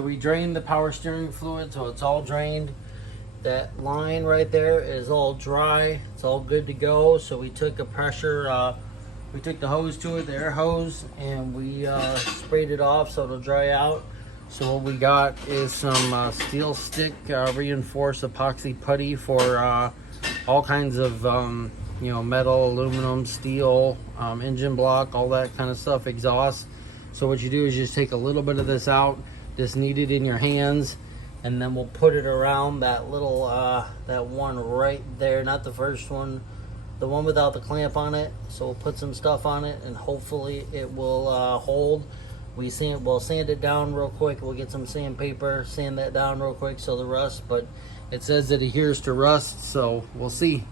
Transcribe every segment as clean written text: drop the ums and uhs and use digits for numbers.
so we drained the power steering fluid, so it's all drained. That line right there is all dry. It's all good to go. So we took a pressure, we took the hose to it, the air hose, and we sprayed it off so it'll dry out. So what we got is some steel stick reinforced epoxy putty for all kinds of you know, metal, aluminum, steel, engine block, all that kind of stuff, exhaust. So what you do is just take a little bit of this out, just knead it in your hands, and then we'll put it around that little that one right there, not the first one, the one without the clamp on it. So we'll put some stuff on it and hopefully it will hold. We'll sand it down real quick. We'll get some sandpaper, sand that down real quick so the rust, but it says it adheres to rust, so we'll see.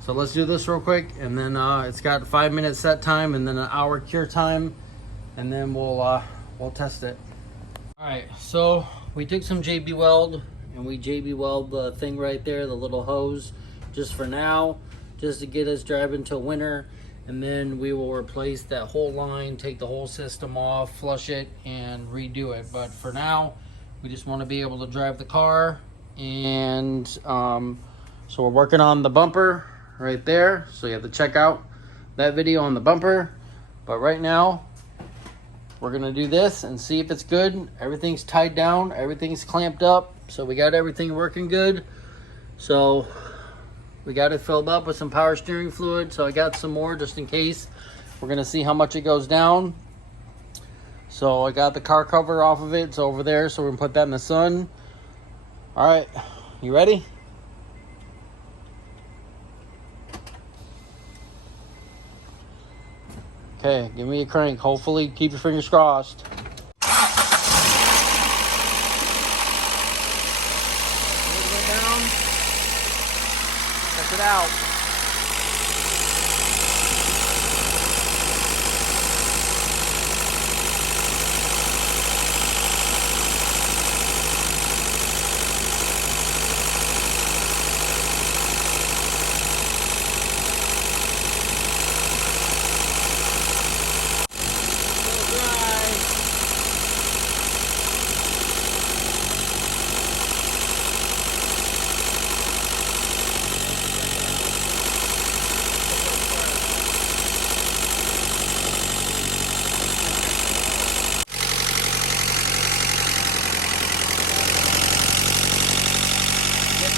So let's do this real quick, and then it's got 5 minutes set time and then an hour cure time, and then we'll test it. All right, so we took some JB Weld and we JB Weld the thing right there, the little hose, just for now, just to get us driving till winter, and then we will replace that whole line, take the whole system off, flush it, and redo it. But for now, we just want to be able to drive the car, and so we're working on the bumper right there. So you have to check out that video on the bumper. But right now, we're gonna do this and see if it's good. Everything's tied down, everything's clamped up, so we got everything working good. So we got it filled up with some power steering fluid, so I got some more just in case. We're gonna see how much it goes down. So I got the car cover off of it, it's over there, so we're gonna put that in the sun. All right, you ready? Okay, give me a crank. Hopefully, keep your fingers crossed. Check it out.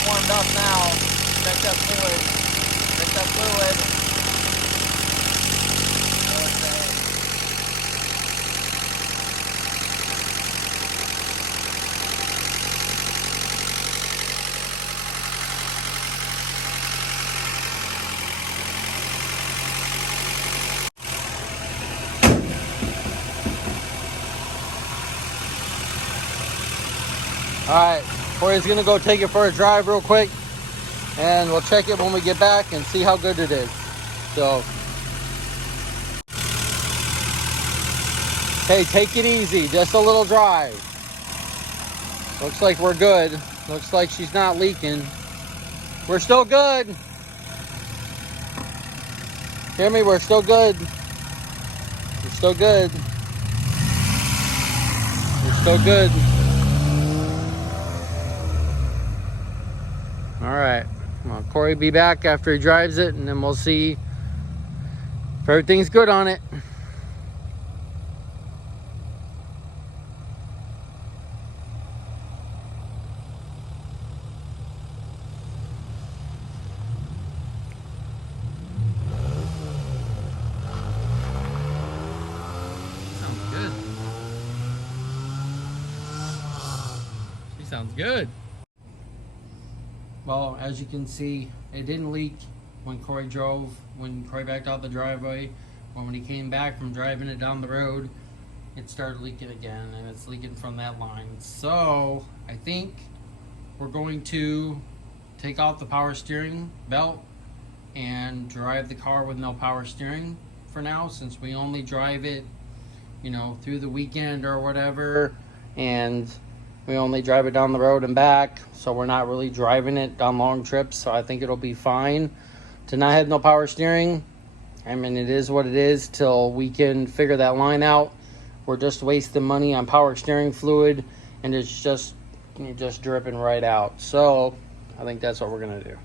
Warmed up now. Check that fluid. Check that fluid. All right. Corey's gonna go take it for a drive real quick, and we'll check it when we get back and see how good it is. So, hey, take it easy, just a little drive. Looks like we're good. Looks like she's not leaking. We're still good. Hear me? We're still good. We're still good. We're still good. All right, well, Corey be back after he drives it, and then we'll see if everything's good on it. Sounds good. She sounds good. Well, as you can see, it didn't leak when Corey drove, when Corey backed out the driveway. When he came back from driving it down the road, it started leaking again, and it's leaking from that line. So I think we're going to take off the power steering belt and drive the car with no power steering for now, since we only drive it, you know, through the weekend or whatever, and we only drive it down the road and back, so we're not really driving it on long trips. So I think it'll be fine to not have no power steering. I mean, it is what it is till we can figure that line out. We're just wasting money on power steering fluid and it's just dripping right out. So I think that's what we're gonna do.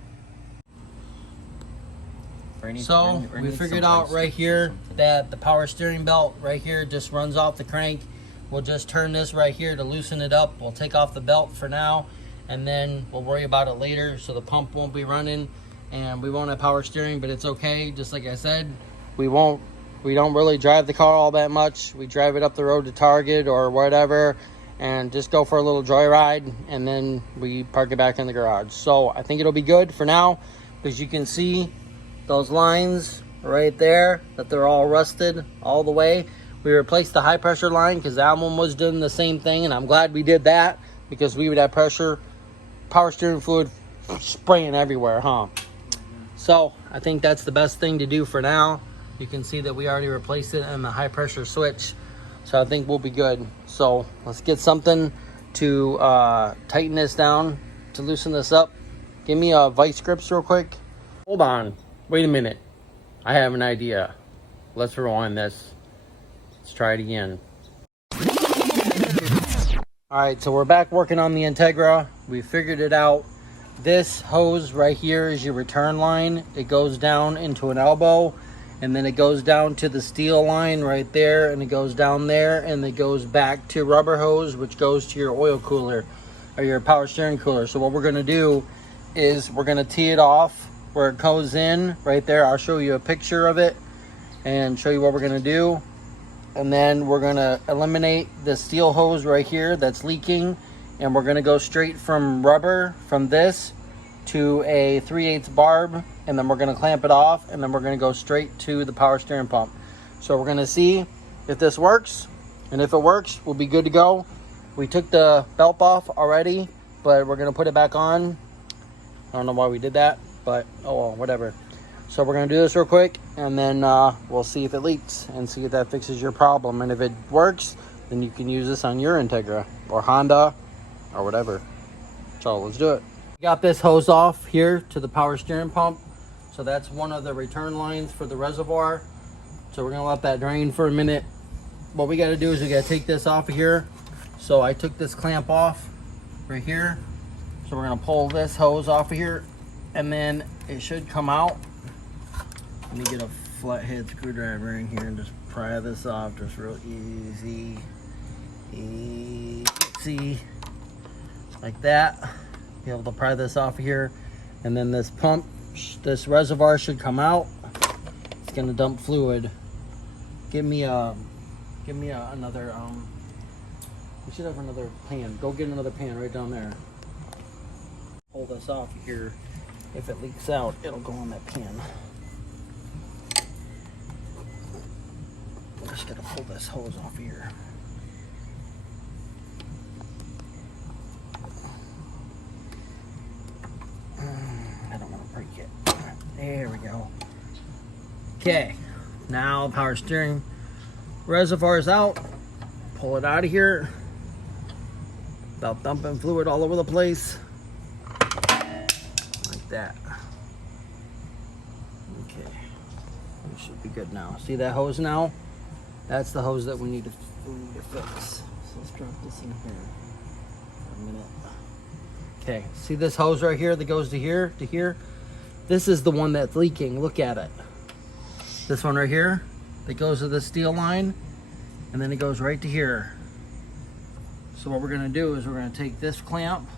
So we figured out right here that the power steering belt right here just runs off the crank. We'll just turn this right here to loosen it up. We'll take off the belt for now, and then we'll worry about it later. So the pump won't be running and we won't have power steering, but it's okay. Just like I said, we don't really drive the car all that much. We drive it up the road to Target or whatever and just go for a little joyride, and then we park it back in the garage. So I think it'll be good for now, because you can see those lines right there, that they're all rusted all the way. We replaced the high pressure line because that one was doing the same thing, and I'm glad we did that, because we would have power steering fluid spraying everywhere, huh? So I think that's the best thing to do for now. You can see that we already replaced it in the high pressure switch, so I think we'll be good. So let's get something to tighten this down, to loosen this up. Give me a vice grips real quick. Hold on. Wait a minute, I have an idea. Let's rewind this. Let's try it again. All right, so we're back working on the Integra. We figured it out. This hose right here is your return line. It goes down into an elbow, and then it goes down to the steel line right there, and it goes down there, and it goes back to rubber hose, which goes to your oil cooler or your power steering cooler. So what we're gonna do is we're gonna tee it off where it goes in right there. I'll show you a picture of it and show you what we're gonna do. And then we're gonna eliminate the steel hose right here that's leaking, and we're gonna go straight from rubber, from this to a 3/8 barb, and then we're gonna clamp it off, and then we're gonna go straight to the power steering pump. So we're gonna see if this works, and if it works, we'll be good to go. We took the belt off already, but we're gonna put it back on. I don't know why we did that, but oh well, whatever. So we're gonna do this real quick, and then we'll see if it leaks and see if that fixes your problem. And if it works, then you can use this on your Integra or Honda or whatever. So let's do it. We got this hose off here to the power steering pump. So that's one of the return lines for the reservoir. So we're gonna let that drain for a minute. What we gotta do is we gotta take this off of here. So I took this clamp off right here. So we're gonna pull this hose off of here, and then it should come out. Let me get a flathead screwdriver in here and just pry this off, just real easy. Easy. Like that. Be able to pry this off of here. And then this pump, this reservoir should come out. It's gonna dump fluid. Give me another, we should have another pan. Go get another pan right down there. Pull this off here. If it leaks out, it'll go on that pan. I'm just gonna pull this hose off here. I don't want to break it. There we go. Okay, now power steering reservoir is out. Pull it out of here without dumping fluid all over the place. Like that. Okay, we should be good now. See that hose now? That's the hose that we need to fix. So let's drop this in here for a minute. Okay, see this hose right here that goes to here, to here? This is the one that's leaking. Look at it. This one right here that goes to the steel line, and then it goes right to here. So what we're gonna do is we're gonna take this clamp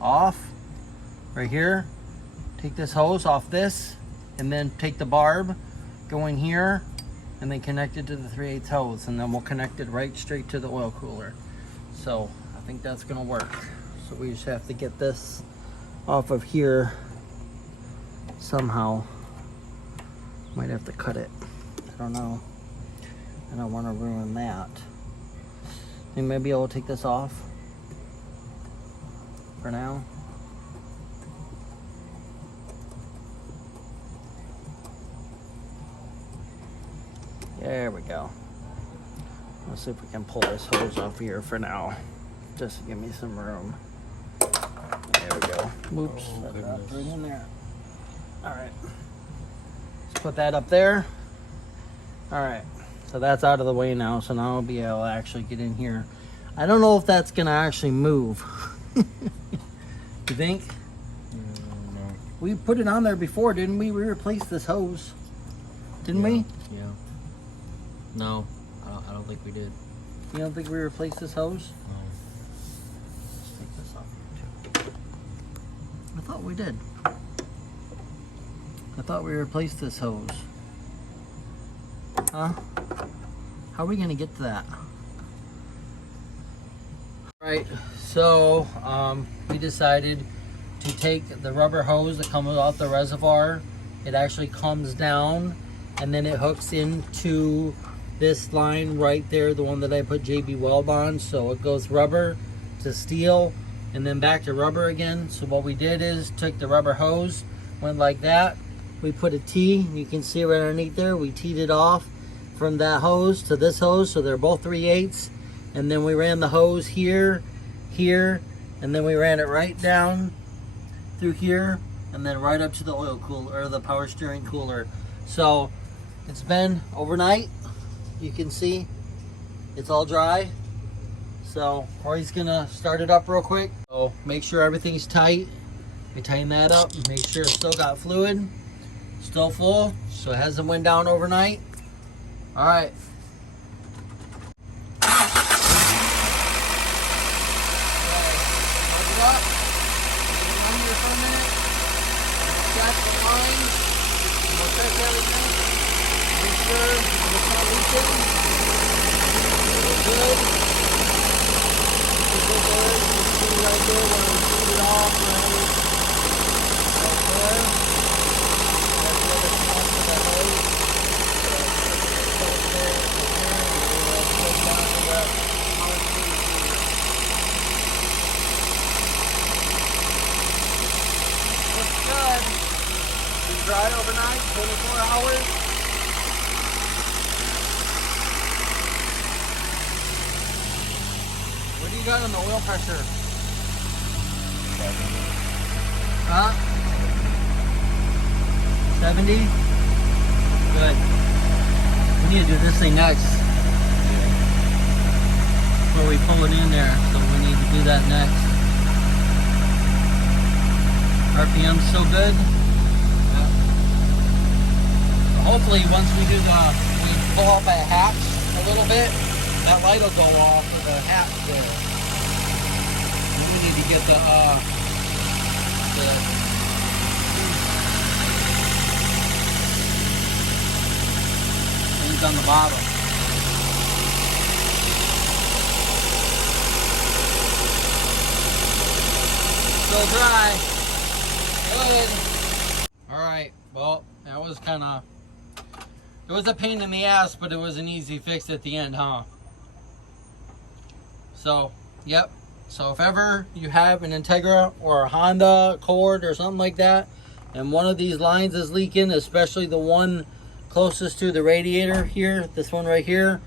off right here, take this hose off this, and then take the barb, go in here, and then connect it to the 3/8 hose, and then we'll connect it right straight to the oil cooler. So I think that's gonna work. So we just have to get this off of here somehow. Might have to cut it. I don't know. I don't want to ruin that. And maybe I'll take this off for now. There we go. Let's see if we can pull this hose off here for now. Just to give me some room. There we go. Oops. Oh, That's right in there. Alright. Let's put that up there. Alright. So that's out of the way now. So now I'll be able to actually get in here. I don't know if that's gonna actually move. You think? No. We put it on there before, didn't we? We replaced this hose, didn't we? Yeah. No, I don't think we did. You don't think we replaced this hose? No. Let's take this off here too. I thought we did. I thought we replaced this hose. Huh? How are we gonna get to that? Right, so we decided to take the rubber hose that comes off the reservoir. It actually comes down and then it hooks into this line right there, the one that I put JB Weld on. So it goes rubber to steel and then back to rubber again. So what we did is took the rubber hose, went like that. We put a T, you can see right underneath there, we teed it off from that hose to this hose, so they're both 3/8. And then we ran the hose here, here, and then we ran it right down through here, and then right up to the oil cooler, or the power steering cooler. So it's been overnight. You can see it's all dry. So Corey's gonna start it up real quick. So make sure everything's tight. We tighten that up, make sure it's still got fluid, still full, so it hasn't went down overnight. All right. Check the line. We'll check everything. Make sure it's not leaking. It's good. It's good. You can see right there when we cleaned it off. Right there. That's the other top of the hose. Right there. We'll take down to the power steering cooler. Looks good. Been dry overnight, 24 hours. What do you got on the oil pressure? 70. Huh? 70? Good. We need to do this thing next. Before we pull it in there, so we need to do that next. RPM's still good. Yeah. So hopefully once we pull up a hatch a little bit, that light will go off with the hatch there. And we need to get the things on the bottom. Still dry. Good. All right, well, that was it was a pain in the ass, but it was an easy fix at the end, huh? So, yep. So if ever you have an Integra or a Honda Accord or something like that, and one of these lines is leaking, especially the one closest to the radiator here, this one right here,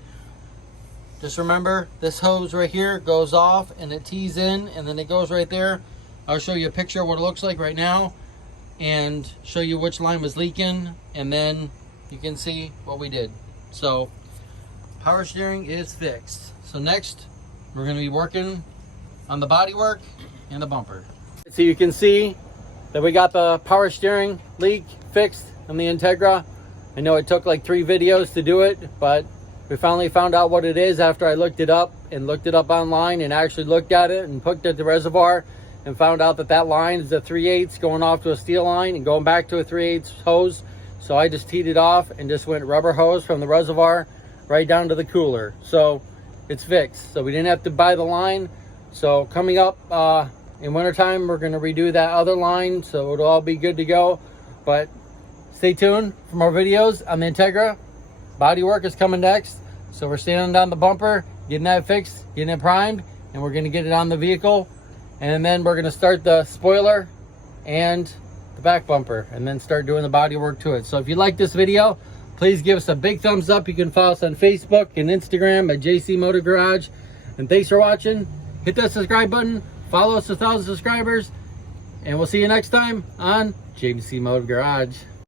just remember this hose right here goes off and it tees in and then it goes right there. I'll show you a picture of what it looks like right now and show you which line was leaking, and then you can see what we did. So power steering is fixed. So next we're going to be working on the body work and the bumper. So you can see that we got the power steering leak fixed on the Integra. I know it took like 3 videos to do it, but we finally found out what it is after I looked it up online and actually looked at it and looked at the reservoir and found out that that line is a 3/8 going off to a steel line and going back to a 3/8 hose. So I just teed it off and just went rubber hose from the reservoir right down to the cooler. So it's fixed. So we didn't have to buy the line. So coming up in wintertime, we're going to redo that other line, so it'll all be good to go. But stay tuned for more videos on the Integra. Body work is coming next. So we're sanding down the bumper, getting that fixed, getting it primed, and we're going to get it on the vehicle. And then we're going to start the spoiler and the back bumper and then start doing the body work to it. So if you like this video, please give us a big thumbs up. You can follow us on Facebook and Instagram at JC Motor Garage. And thanks for watching. Hit that subscribe button. Follow us to 1,000 subscribers. And we'll see you next time on JC Motor Garage.